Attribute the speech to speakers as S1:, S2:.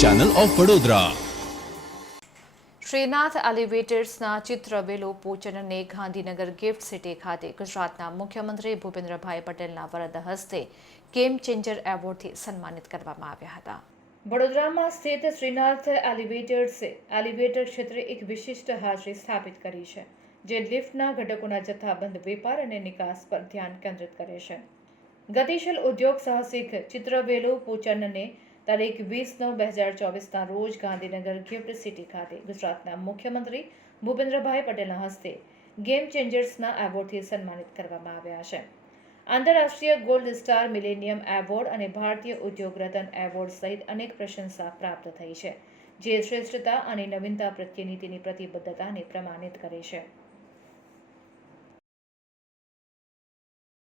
S1: Channel of Vadodara
S2: Shrinath એલિવેટર્સના ચિત્રવેલો પૂજનને ગાંધીનગર ગિફ્ટ સિટી ખાતે ગુજરાતના મુખ્યમંત્રી ભૂપેન્દ્રભાઈ પટેલના વરદ હસ્તે ગેમ ચેન્જર એવોર્ડથી સન્માનિત કરવામાં આવ્યા હતા. વડોદરામાં સ્થિત શ્રીનાથ એલિવેટર્સે એલિવેટર ક્ષેત્રે એક વિશિષ્ટ હાજરી સ્થાપિત કરી છે જે લિફ્ટના ઘટકોના જથ્થાબંધ વેપાર અને નિકાસ પર ધ્યાન કેન્દ્રિત કરે છે. ગતિશીલ ઉદ્યોગ સાહસિક ચિત્રવેલુ પૂચનને તારીખ વીસ નવ બે હજાર ચોવીસના રોજ ગાંધીનગર ગિફ્ટ સિટી ખાતે ગુજરાતના મુખ્યમંત્રી ભૂપેન્દ્રભાઈ પટેલના હસ્તે ગેમ ચેન્જર્સના એવોર્ડથી સન્માનિત કરવામાં આવ્યા છે. આંતરરાષ્ટ્રીય ગોલ્ડ સ્ટાર મિલેનિયમ એવોર્ડ અને ભારતીય ઉદ્યોગ રતન એવોર્ડ સહિત અનેક પ્રશંસા પ્રાપ્ત થઈ છે, જે શ્રેષ્ઠતા અને નવીનતા પ્રત્યેની તેની પ્રતિબદ્ધતાને પ્રમાણિત કરે છે.